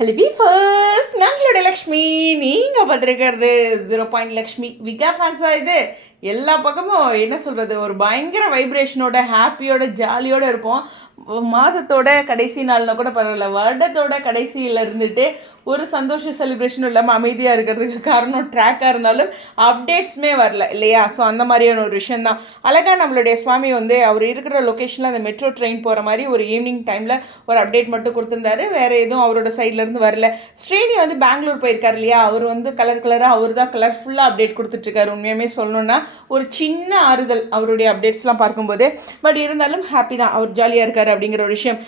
Hello first நாங்களோட லக்ஷ்மி. நீங்கள் பார்த்துருக்கிறது ஜீரோ பாயிண்ட் லக்ஷ்மி. விகா ஃபேன்ஸா இது. எல்லா பக்கமும் என்ன சொல்கிறது ஒரு பயங்கர வைப்ரேஷனோட ஹாப்பியோட ஜாலியோட இருப்போம். மாதத்தோட கடைசி நாள்னா கூட பரவாயில்ல. வருடத்தோட கடைசியில் இருந்துட்டு ஒரு சந்தோஷ செலிப்ரேஷனும் இல்லாமல் அமைதியாக இருக்கிறதுக்கு காரணம் ட்ராக்காக இருந்தாலும் அப்டேட்ஸுமே வரல இல்லையா? ஸோ அந்த மாதிரியான ஒரு விஷயந்தான் அழகாக நம்மளுடைய சுவாமி வந்து அவர் இருக்கிற லொக்கேஷனில் அந்த மெட்ரோ ட்ரெயின் போகிற மாதிரி ஒரு ஈவினிங் டைமில் ஒரு அப்டேட் மட்டும் கொடுத்துருந்தாரு. வேறு எதுவும் அவரோட சைட்லேருந்து வரல. ஸ்ரீனி வந்து பெங்களூர் போயிருக்கார் இல்லையா? அவர் வந்து கலர் கலராக அவர் தான் கலர்ஃபுல்லாக அப்டேட் கொடுத்துட்ருக்காரு உண்மையுமே சொல்லணுன்னா ஒரு சின்ன ஆறுதல் அவருடைய அப்டேட்ஸ்லாம் பார்க்கும்போது. பட் இருந்தாலும் ஹாப்பி தான். அவர் ஜாலியாக இருக்கார் அப்படிங்கிற ஒரு விஷயம்.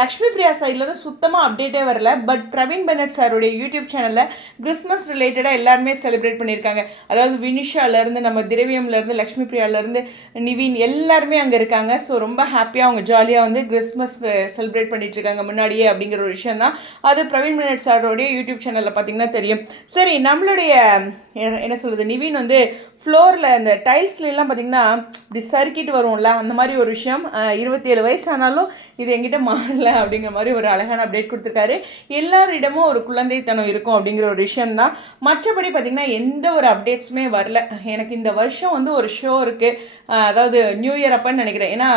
லக்ஷ்மி பிரியா சைட்லேருந்து சுத்தமாக அப்டேட்டே வரல. பட் பிரவீன் பெனட் சாருடைய யூடியூப் சேனலில் கிறிஸ்மஸ் ரிலேட்டடாக எல்லாருமே செலிப்ரேட் பண்ணியிருக்காங்க. அதாவது வினிஷாலேருந்து நம்ம திரவியம்லேருந்து லக்ஷ்மி பிரியாலேருந்து நிவின் எல்லாருமே அங்கே இருக்காங்க. ஸோ ரொம்ப ஹாப்பியாக அவங்க ஜாலியாக வந்து கிறிஸ்மஸ் செலிப்ரேட் பண்ணிட்டு இருக்காங்க முன்னாடியே அப்படிங்கிற ஒரு விஷயம் தான் அது பிரவீன் பெனட் சாரோடைய யூடியூப் சேனலில் பார்த்தீங்கன்னா தெரியும். சரி நம்மளுடைய என்ன- என்ன சொல்கிறது நிவின் வந்து ஃப்ளோரில் இந்த டைல்ஸ்லாம் பார்த்தீங்கன்னா இப்படி சறுக்கிட்டு வருவோம்ல அந்த மாதிரி ஒரு விஷயம். இருபத்தி ஏழு வயசு ஆனாலும் இது எங்கிட்ட மாறல அப்படிங்கிற மாதிரி ஒரு அழகான அப்டேட் கொடுத்துருக்காரு. எல்லாரிடமும் ஒரு குழந்தைத்தனம் இருக்கும் அப்படிங்கிற ஒரு விஷயம் தான். மற்றபடி பார்த்திங்கன்னா எந்த ஒரு அப்டேட்ஸுமே வரல. எனக்கு இந்த வருஷம் வந்து ஒரு ஷோ இருக்குது அதாவது நியூ இயர் அப்போன்னு நினைக்கிறேன். ஏன்னா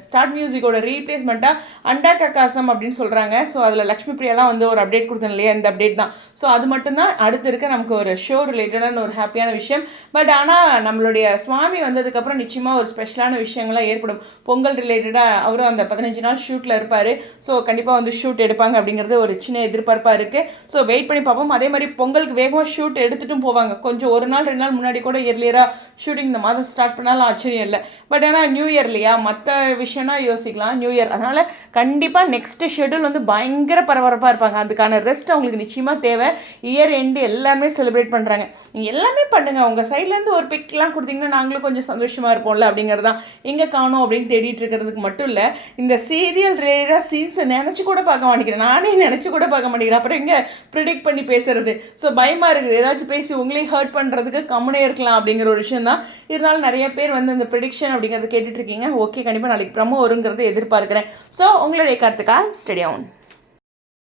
ஸ்டார்ட் மியூசிக்கோட ரீப்ளேஸ்மெண்ட்டாக அண்டா கக்காசம் அப்படின்னு சொல்கிறாங்க ஸோ அதில் லக்ஷ்மி பிரியாலாம் வந்து ஒரு அப்டேட் கொடுத்தேன் இல்லையா இந்த அப்டேட் தான். ஸோ அது மட்டும்தான் அடுத்து இருக்க நமக்கு ஒரு ஷோ ரிலேட்டடான ஒரு ஹாப்பியான விஷயம். பட் ஆனால் நம்மளுடைய சுவாமி வந்ததுக்கப்புறம் நிச்சயமாக ஒரு ஸ்பெஷலான விஷயங்கள்லாம் ஏற்படும். பொங்கல் ரிலேட்டடாக அவரும் அந்த பதினஞ்சு நாள் ஷூட்டில் இருப்பார். ஸோ கண்டிப்பாக வந்து ஷூட் எடுப்பாங்க அப்படிங்கிறது ஒரு சின்ன எதிர்பார்ப்பாக இருக்குது ஸோ வெயிட் பண்ணி பார்ப்போம். அதே மாதிரி பொங்கலுக்கு வேகமாக ஷூட் எடுத்துகிட்டும் போவாங்க. கொஞ்சம் ஒரு நாள் ரெண்டு நாள் முன்னாடி கூட இயர்லியராக ஷூட்டிங் இந்த மாதம் ஸ்டார்ட் பண்ணாலும் ஆச்சரியம் இல்லை. பட் ஆனால் நியூ இயர் இல்லையா? மற்ற விஷயம்னா யோசிக்கலாம். நியூ இயர் அதனால் கண்டிப்பாக நெக்ஸ்ட் ஷெட்யூல் வந்து பயங்கர பரபரப்பாக இருப்பாங்க. அதுக்கான ரெஸ்ட் அவங்களுக்கு நிச்சயமாக தேவை. இயர் எண்டு எல்லாமே செலிப்ரேட் பண்ணுறாங்க நீங்கள் எல்லாமே பண்ணுங்கள் உங்கள் சைட்லேருந்து ஒரு பிக்லாம் கொடுத்தீங்கன்னா நாங்களும் கொஞ்சம் சந்தோஷமாக இருப்போம்ல அப்படிங்கிறது தான் எங்கே காணோம் அப்படின்னு தேடிட்டு இருக்கிறதுக்கு மட்டும் இல்லை இந்த சீரியல் ரிலேட்டடாக சீன்ஸை நினச்சி கூட பார்க்க மாட்டேங்கிறேன். நானே நினச்சி கூட பார்க்க மாட்டேங்கிறேன். அப்புறம் எங்கே ப்ரிடிக்ட் பண்ணி பேசுறது? ஸோ பயமாக இருக்குது. ஏதாச்சும் பேசி உங்களையும் ஹர்ட் பண்ணுறதுக்கு கம்முனே இருக்கலாம் அப்படிங்கிற ஒரு விஷயம் தான் இருந்தாலும் நிறைய பேர் வந்து இந்த ப்ரிடிக்ஷன் அப்படிங்கிறத கேட்டுட்ருக்கீங்க ஓகே கண்டிப்பாக நாளைக்கு ப்ரமோ வருங்கிறத எதிர்பார்க்குறேன். ஸோ உங்களுடைய கருத்துக்கா ஸ்டெடி ஆகும்